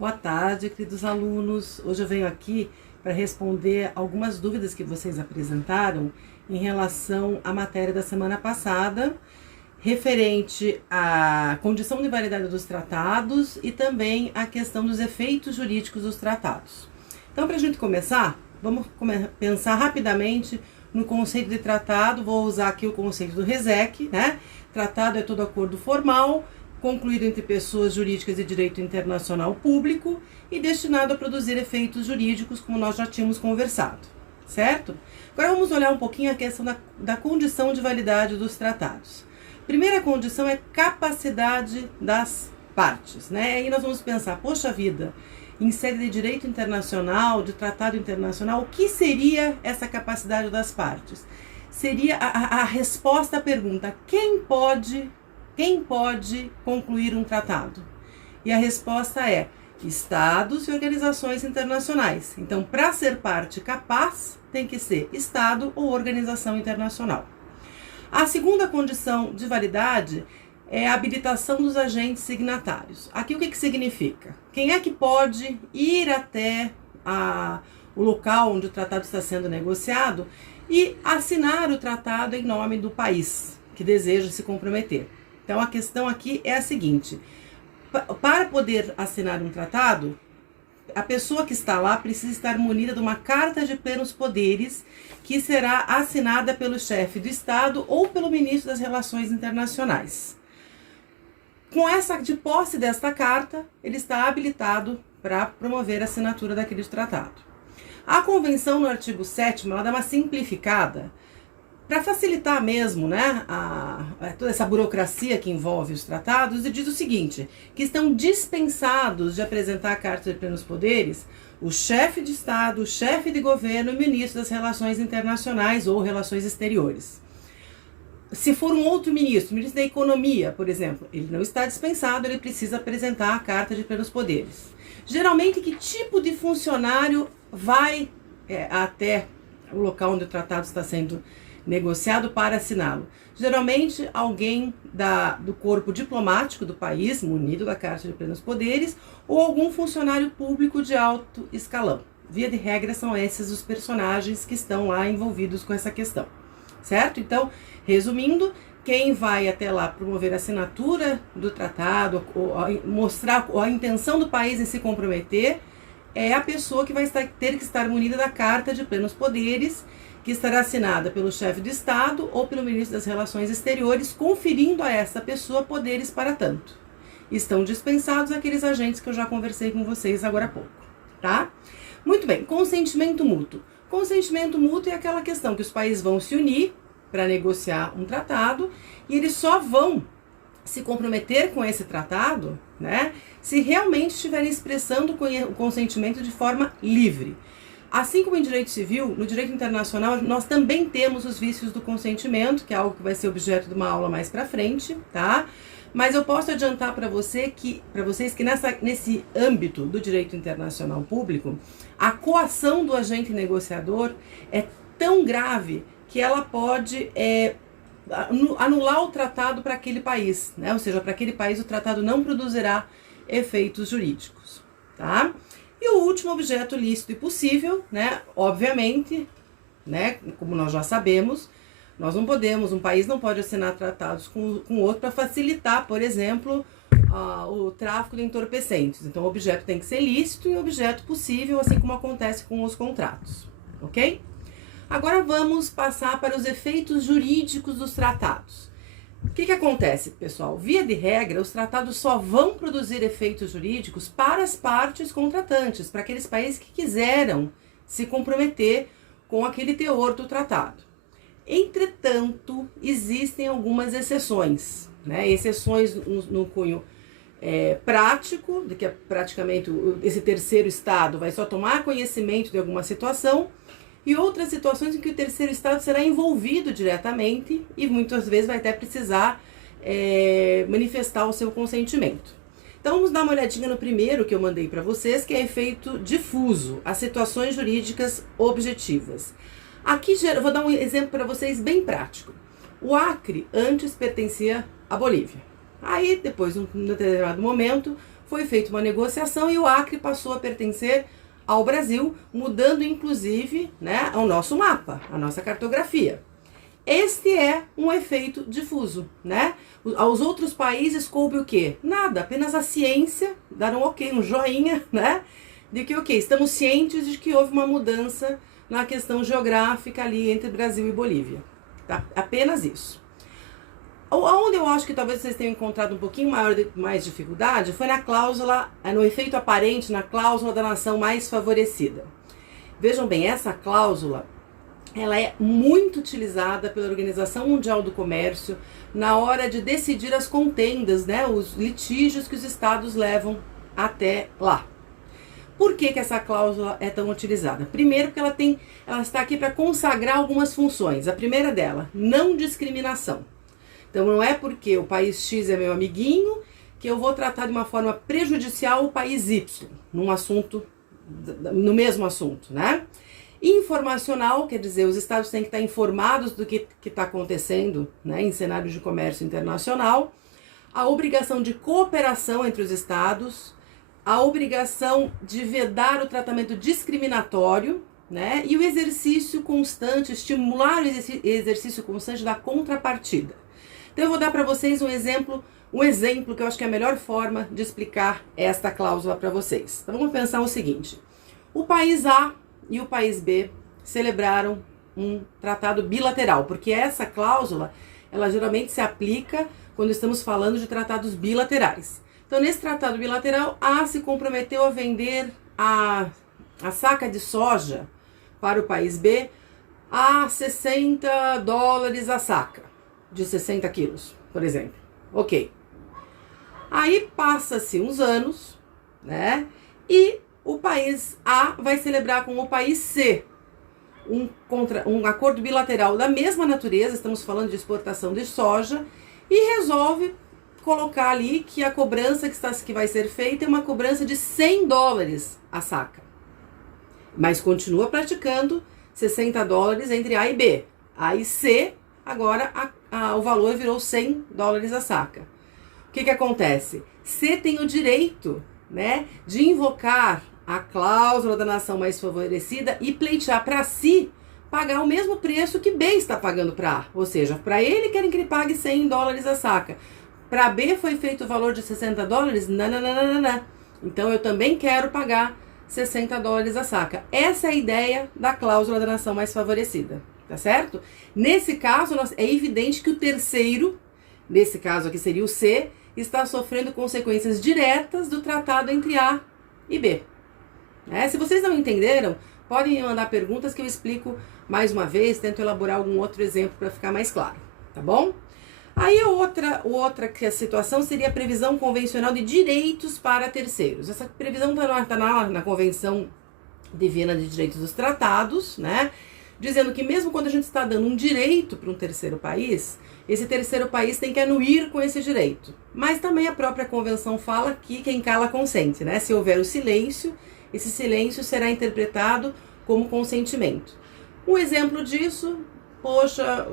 Boa tarde, queridos alunos. Hoje eu venho aqui para responder algumas dúvidas que vocês apresentaram em relação à matéria da semana passada, referente à condição de validade dos tratados e também à questão dos efeitos jurídicos dos tratados. Então, para a gente começar, vamos pensar rapidamente no conceito de tratado. Vou usar aqui o conceito do RESEC, né? Tratado é todo acordo formal, concluído entre pessoas jurídicas de direito internacional público e destinado a produzir efeitos jurídicos, como nós já tínhamos conversado, certo? Agora vamos olhar um pouquinho a questão da condição de validade dos tratados. Primeira condição é capacidade das partes, né? Aí nós vamos pensar, poxa vida, em sede de direito internacional, de tratado internacional, o que seria essa capacidade das partes? Seria a resposta à pergunta, quem pode concluir um tratado? E a resposta é estados e organizações internacionais. Então, para ser parte capaz, tem que ser estado ou organização internacional. A segunda condição de validade é a habilitação dos agentes signatários. Aqui o que significa? Quem é que pode ir até o local onde o tratado está sendo negociado e assinar o tratado em nome do país que deseja se comprometer? Então, a questão aqui é a seguinte: para poder assinar um tratado, a pessoa que está lá precisa estar munida de uma carta de plenos poderes que será assinada pelo chefe do Estado ou pelo ministro das Relações Internacionais. De posse desta carta, ele está habilitado para promover a assinatura daquele tratado. A convenção, no artigo 7º, ela dá uma simplificada para facilitar mesmo, né, toda essa burocracia que envolve os tratados, e diz o seguinte, que estão dispensados de apresentar a Carta de Plenos Poderes o chefe de Estado, o chefe de governo e o ministro das Relações Internacionais ou Relações Exteriores. Se for um outro ministro, ministro da Economia, por exemplo, ele não está dispensado, ele precisa apresentar a Carta de Plenos Poderes. Geralmente, que tipo de funcionário vai até o local onde o tratado está sendo negociado para assiná-lo? Geralmente alguém do corpo diplomático do país, munido da Carta de Plenos Poderes, ou algum funcionário público de alto escalão. Via de regra são esses os personagens que estão lá envolvidos com essa questão, certo? Então, resumindo, quem vai até lá promover a assinatura do tratado, ou mostrar a intenção do país em se comprometer, é a pessoa que vai ter que estar munida da Carta de Plenos Poderes, que estará assinada pelo chefe de Estado ou pelo ministro das Relações Exteriores, conferindo a essa pessoa poderes para tanto. Estão dispensados aqueles agentes que eu já conversei com vocês agora há pouco, tá? Muito bem, consentimento mútuo. Consentimento mútuo é aquela questão que os países vão se unir para negociar um tratado e eles só vão se comprometer com esse tratado, né, se realmente estiverem expressando o consentimento de forma livre. Assim como em direito civil, no direito internacional, nós também temos os vícios do consentimento, que é algo que vai ser objeto de uma aula mais para frente, tá? Mas eu posso adiantar para vocês que nesse âmbito do direito internacional público, a coação do agente negociador é tão grave que ela pode anular o tratado para aquele país, né? Ou seja, para aquele país o tratado não produzirá efeitos jurídicos, tá? E o último objeto lícito e possível, né? Obviamente, né? Como nós já sabemos, um país não pode assinar tratados com outro para facilitar, por exemplo, o tráfico de entorpecentes. Então, o objeto tem que ser lícito e o objeto possível, assim como acontece com os contratos, ok? Agora vamos passar para os efeitos jurídicos dos tratados. O que acontece, pessoal? Via de regra, os tratados só vão produzir efeitos jurídicos para as partes contratantes, para aqueles países que quiseram se comprometer com aquele teor do tratado. Entretanto, existem algumas exceções, né? Exceções no cunho prático, de que praticamente esse terceiro estado vai só tomar conhecimento de alguma situação, e outras situações em que o terceiro estado será envolvido diretamente e muitas vezes vai até precisar manifestar o seu consentimento. Então vamos dar uma olhadinha no primeiro que eu mandei para vocês, que é efeito difuso, as situações jurídicas objetivas. Aqui eu vou dar um exemplo para vocês bem prático. O Acre antes pertencia à Bolívia, Aí, depois, num determinado momento, foi feita uma negociação e o Acre passou a pertencer ao Brasil, mudando inclusive, né, o nosso mapa, a nossa cartografia. Este é um efeito difuso, né? Aos outros países coube o quê? Nada, apenas a ciência, dar um ok, um joinha, né? De que, ok, estamos cientes de que houve uma mudança na questão geográfica ali entre Brasil e Bolívia. Tá? Apenas isso. Onde eu acho que talvez vocês tenham encontrado um pouquinho mais dificuldade foi na cláusula, no efeito aparente, na cláusula da nação mais favorecida. Vejam bem, essa cláusula, ela é muito utilizada pela Organização Mundial do Comércio na hora de decidir as contendas, né, os litígios que os estados levam até lá. Por que essa cláusula é tão utilizada? Primeiro, porque ela está aqui para consagrar algumas funções. A primeira dela, não discriminação. Então, não é porque o país X é meu amiguinho que eu vou tratar de uma forma prejudicial o país Y, no mesmo assunto, né? Informacional, quer dizer, os estados têm que estar informados do que está acontecendo, né, em cenário de comércio internacional. A obrigação de cooperação entre os estados, a obrigação de vedar o tratamento discriminatório, né, e o exercício constante, estimular o exercício constante da contrapartida. Então eu vou dar para vocês um exemplo que eu acho que é a melhor forma de explicar esta cláusula para vocês. Então vamos pensar o seguinte: o país A e o país B celebraram um tratado bilateral, porque essa cláusula, ela geralmente se aplica quando estamos falando de tratados bilaterais. Então, nesse tratado bilateral, A se comprometeu a vender a saca de soja para o país B a $60 a saca, de 60 quilos, por exemplo. Ok. Aí passa-se uns anos, né? E o país A vai celebrar com o país C um acordo bilateral da mesma natureza, estamos falando de exportação de soja, e resolve colocar ali que a cobrança que vai ser feita é uma cobrança de $100 a saca. Mas continua praticando $60 entre A e B. A e C, agora o valor virou $100 a saca. O que acontece? C tem o direito, né, de invocar a cláusula da nação mais favorecida e pleitear para si pagar o mesmo preço que B está pagando para A. Ou seja, para ele querem que ele pague $100 a saca. Para B foi feito o valor de $60? Não. Então eu também quero pagar $60 a saca. Essa é a ideia da cláusula da nação mais favorecida, tá certo? Nesse caso, é evidente que o terceiro, nesse caso aqui seria o C, está sofrendo consequências diretas do tratado entre A e B. Se vocês não entenderam, podem me mandar perguntas que eu explico mais uma vez, tento elaborar algum outro exemplo para ficar mais claro, tá bom? Aí a outra que a situação seria a previsão convencional de direitos para terceiros. Essa previsão está na Convenção de Viena de Direitos dos Tratados, né? Dizendo que mesmo quando a gente está dando um direito para um terceiro país, esse terceiro país tem que anuir com esse direito. Mas também a própria convenção fala que quem cala consente, né? Se houver o silêncio, esse silêncio será interpretado como consentimento. Um exemplo disso, poxa,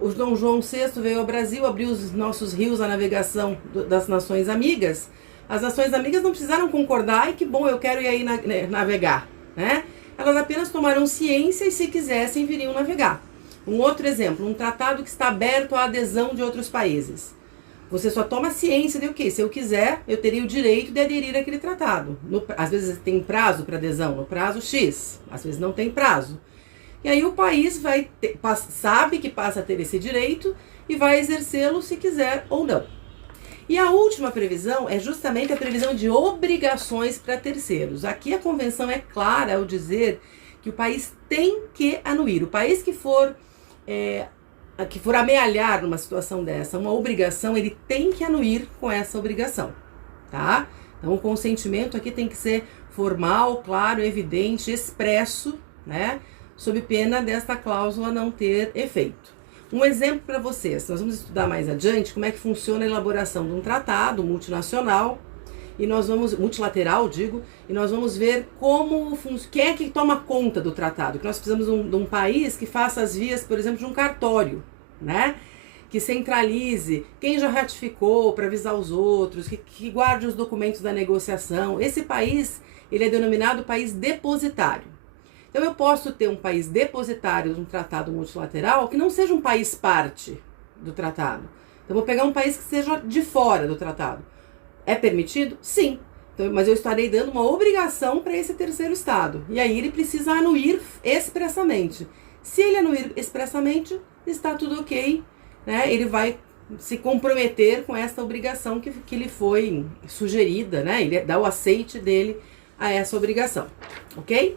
o Dom João VI veio ao Brasil, abriu os nossos rios à navegação das nações amigas. As nações amigas não precisaram concordar, ai que bom, eu quero ir aí navegar, né? Elas apenas tomaram ciência e se quisessem viriam navegar. Um outro exemplo, um tratado que está aberto à adesão de outros países. Você só toma ciência de o quê? Se eu quiser, eu teria o direito de aderir àquele tratado. Às vezes tem prazo para adesão, no prazo X, às vezes não tem prazo. E aí o país sabe que passa a ter esse direito e vai exercê-lo se quiser ou não. E a última previsão é justamente a previsão de obrigações para terceiros. Aqui a convenção é clara ao dizer que o país tem que anuir. O país que for amealhar numa situação dessa, uma obrigação, ele tem que anuir com essa obrigação, tá? Então o consentimento aqui tem que ser formal, claro, evidente, expresso, né? Sob pena desta cláusula não ter efeito. Um exemplo para vocês, nós vamos estudar mais adiante como é que funciona a elaboração de um tratado multinacional, multilateral, e nós vamos ver quem é que toma conta do tratado, que nós precisamos de um país que faça as vias, por exemplo, de um cartório, né? que centralize quem já ratificou para avisar os outros, que guarde os documentos da negociação. Esse país, ele é denominado país depositário. Então eu posso ter um país depositário de um tratado multilateral que não seja um país parte do tratado. Então eu vou pegar um país que seja de fora do tratado. É permitido? Sim. Então, mas eu estarei dando uma obrigação para esse terceiro estado. E aí ele precisa anuir expressamente. Se ele anuir expressamente, está tudo ok, né? Ele vai se comprometer com essa obrigação que lhe foi sugerida, né? Ele dá o aceite dele a essa obrigação, ok?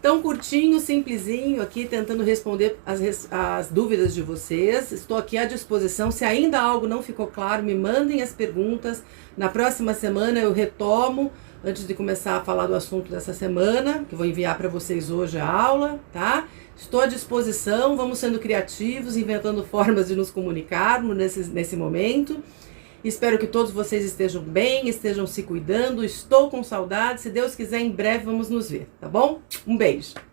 Então, curtinho, simplesinho aqui, tentando responder as dúvidas de vocês. Estou aqui à disposição. Se ainda algo não ficou claro, me mandem as perguntas. Na próxima semana eu retomo, antes de começar a falar do assunto dessa semana, que eu vou enviar para vocês hoje a aula, tá? Estou à disposição, vamos sendo criativos, inventando formas de nos comunicarmos nesse momento. Espero que todos vocês estejam bem, estejam se cuidando. Estou com saudade. Se Deus quiser, em breve vamos nos ver, tá bom? Um beijo.